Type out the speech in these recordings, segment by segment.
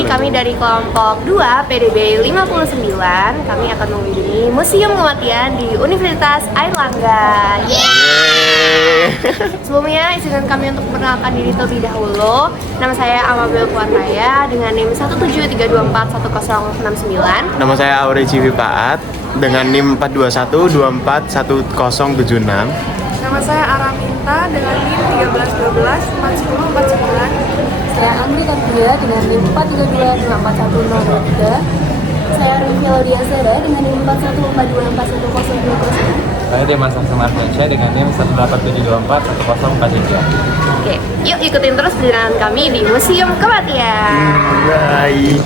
Ini kami dari kelompok 2 PDB 59. Kami akan mengunjungi Museum Kematian di Universitas Airlangga. Sebelumnya izinkan kami untuk memperkenalkan diri terlebih dahulu. Nama saya Amabel Kuartaya dengan NIM 173241069. Nama saya Aure Civipaat dengan NIM 421241076. Nama saya Araminta dengan NIM 13124049. Saya Andri Kartia dengan NIM 432641023. Saya Rinky Laudiasera dengan NIM 41424120. Saya Demas Mardiansyah dengan NIM 187241043. Oke, yuk ikutin terus perjalanan kami di Museum Kematian. Baik.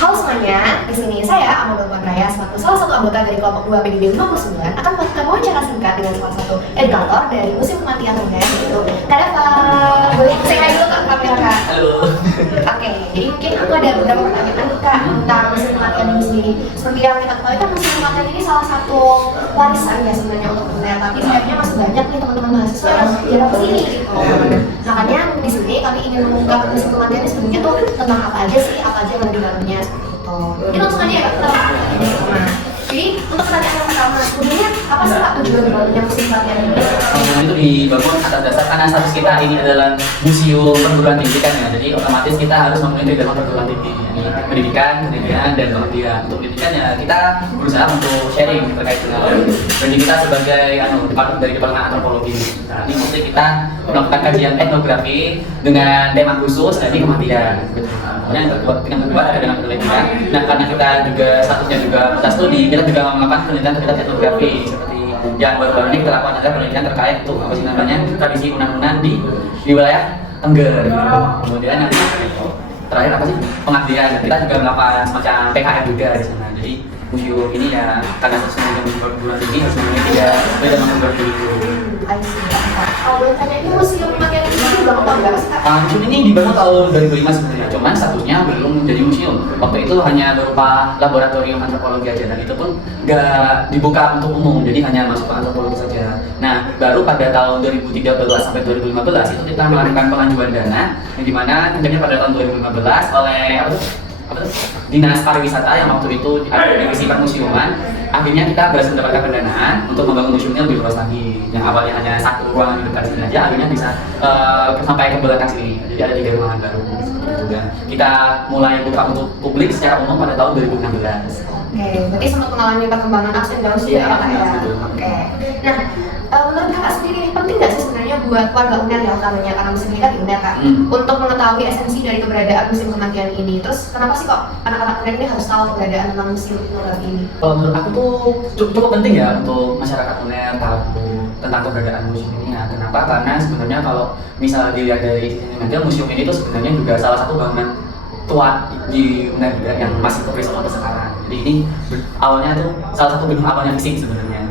Halo semuanya, di sini saya Amabel Kuartaya selaku salah satu anggota dari kelompok 2 PDB 59 akan melakukan wawancara singkat dengan salah satu edukator dari Museum Kematian Rendah, yaitu Kak Dava. Boleh saya hai dulu Kak kamera Kak? Halo. Oke, jadi mungkin aku ada beberapa pertanyaan Kak tentang Museum Kematian ini sendiri. Seperti yang kita ketahui kan Museum Kematian ini salah satu warisan ya sebenarnya untuk dunia, tapi sayangnya masih banyak nih teman-teman mahasiswa yang jarang kesini gitu. Makanya di sini kami ingin mengungkap Museum Kematian ini sebenarnya tuh tentang apa aja sih, apa aja yang ada di dalamnya. Ini langsung aja ya kita jadi untuk pertanyaan yang pertama, sebenarnya apa sih Pak tujuan dibangunnya Museum Kematian ini? Itu dibangun atas dasar karena status kita ini adalah museum perguruan tinggi kan ya, jadi otomatis kita harus memenuhi dalam perguruan tinggi ini pendidikan dan pengabdian. Untuk pendidikan ya kita berusaha untuk sharing terkait dengan branding kita sebagai dari departemen antropologi. Nah, ini mesti kita melakukan kajian etnografi dengan tema khusus dari kematian. Kemudian yang kedua ada dengan penelitian. Nah, karena kita juga statusnya juga studi, kita juga melakukan penelitian terkait etnografi seperti yang baru-baru ini kita lakukan adalah penelitian terkait itu apa sih namanya tradisi unan-unan di wilayah Tengger. Kemudian yang terakhir apa sih pengabdian. Kita juga melakukan semacam PKM juga di sana. Jadi museum ini ya karena sesuatu yang perguruan tinggi harus memiliki tiga beda perguruan tinggi. Kalau boleh tanya ini Museum Kematian ini dibangun tahun berapa sih Kak? Museum ini dibangun tahun 2005 sebenarnya, cuman statusnya belum menjadi museum. Waktu itu hanya berupa laboratorium antropologi aja, dan itu pun nggak dibuka untuk umum, jadi hanya masuk ke antropologi saja. Nah, baru pada tahun 2013 sampai 2015 itu kita melakukan pengajuan dana, yang dimana tentunya pada tahun 2015 oleh Dinas Pariwisata yang waktu itu ada divisi permusiuman, akhirnya kita berhasil mendapatkan pendanaan untuk membangun museumnya lebih luas lagi. Yang awalnya hanya satu ruangan di dekat sini aja, akhirnya bisa sampai ke belakang sini. Jadi ada 3 ruangan baru. Dan kita mulai buka untuk publik secara umum pada tahun 2016. Oke, berarti sempat mengalami perkembangan ups and downs juga ya Kak ya? Oke. Nah, menurut Kakak sendiri penting nggak sih sebenarnya buat warga UNER ya utamanya, karena museum ini kan di UNER Kak, untuk mengetahui esensi dari keberadaan Museum Kematian ini? Terus kenapa sih kok anak-anak UNER ini harus tahu keberadaan tentang museum etnografi ini? Kalau menurut aku tuh cukup penting ya untuk masyarakat UNER tahu tentang keberadaan museum ini. Nah, kenapa? Karena sebenarnya kalau misalnya dilihat dari sisi museum ini tuh sebenarnya juga salah satu bangunan tua di UNER juga yang masih terus sampai sekarang. Jadi ini awalnya tuh salah satu gedung awalnya fisik sebenarnya.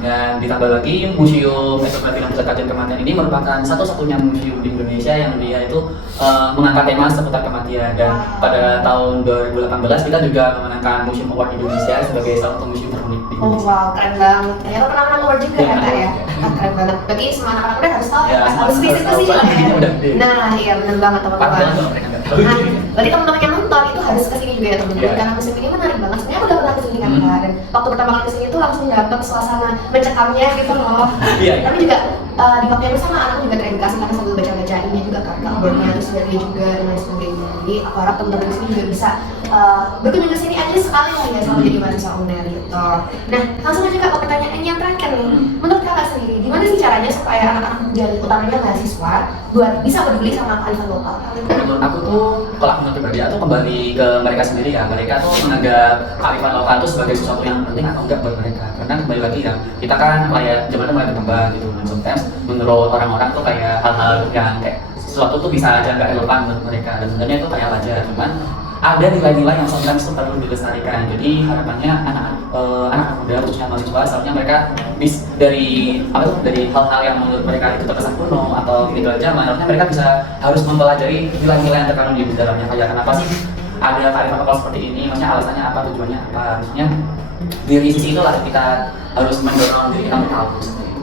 Dan ditambah lagi Museum Etnografi dan Pusat Kajian Kematian ini merupakan satu-satunya museum di Indonesia yang dia itu mengangkat tema seputar kematian. Dan pada tahun 2018 kita juga memenangkan Museum Award Indonesia sebagai salah satu museum terunik di Indonesia. Oh wow, keren banget. Ternyata pernah menang award juga ya Kak ya? Keren banget. Berarti semua anak-anak udah harus tahu ya, harus visit ke sini ya. Nah iya bener banget teman-teman. Nah, berarti teman-teman yang nonton itu harus kesini juga ya teman-teman, karena museum ini menarik banget. Sebenarnya aku udah pernah pernah kesini kan Kak, dan waktu pertama kali kesini tuh langsung dapet suasana mencekamnya gitu loh. Iya. Tapi juga di waktu yang bersama anakku juga teredukasi karena sambil baca-baca ini juga kan kabarnya, terus lihat dia juga dan lain sebagainya. Jadi aku harap teman-teman di sini juga bisa berkunjung ke sini aja sekali lah ya sama jadi mahasiswa UNER gitu. Nah, langsung aja Kak ke pertanyaan yang terakhir nih. Menurut Kakak sendiri, gimana sih caranya supaya anak-anak muda utamanya mahasiswa buat bisa peduli sama kearifan lokal? Menurut aku tuh, kalau aku pribadi aku kembali ke mereka sendiri ya. Mereka tuh menganggap kearifan lokal itu sebagai sesuatu yang penting atau enggak buat mereka. Karena kembali lagi ya, kita kan kayak zaman mulai berkembang gitu. Dan sometimes menurut orang-orang tuh kayak hal-hal yang kayak sesuatu tuh bisa aja nggak relevan menurut mereka. Dan sebenarnya itu kayak aja, cuman ada nilai-nilai yang sometimes tuh perlu dilestarikan. Jadi harapannya anak-anak muda khususnya mahasiswa seharusnya mereka dari hal-hal yang menurut mereka itu terkesan kuno atau gitu aja, harusnya mereka harus mempelajari nilai-nilai yang terkandung di dalamnya. Kayak kenapa sih ada kearifan lokal seperti ini, maksudnya alasannya apa, tujuannya apa. Harusnya dari sisi itulah kita harus mendorong diri kita untuk tahu seperti itu.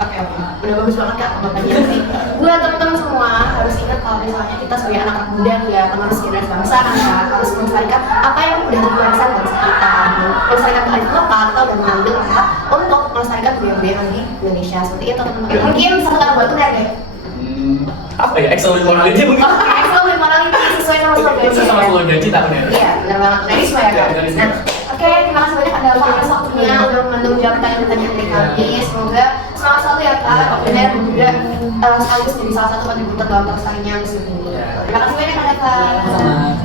Oke, udah bagus banget Kak pembahasannya sih. Buat teman-teman semua harus ingat kalau misalnya kita sebagai anak-anak muda ya, penerus generasi bangsa kan Kak, harus melestarikan apa yang udah jadi warisan bangsa kita, melestarikan kearifan lokal atau dan mengambil hak untuk melestarikan budaya-budaya di Indonesia seperti itu teman-teman. Mungkin satu kata buat UNER deh. Apa ya, excellent morality mungkin. Excellent morality sesuai sama slogan. Sesuai sama slogan kita kan ya. Iya, benar banget. Unerisme ya Kak. Nah, oke, terima kasih banyak ada waktunya udah menjawab pertanyaan-pertanyaan dari kami. Semoga semangat selalu ya Kak, UNER juga sekaligus jadi salah satu kontributor dalam pelestariannya museum ini. Terima kasih banyak Kak.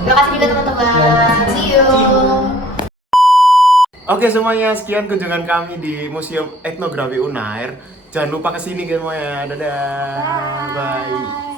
Terima kasih juga teman-teman. See you. Oke semuanya, sekian kunjungan kami di Museum Etnografi Unair. Jangan lupa kesini semuanya. Dadah. Bye.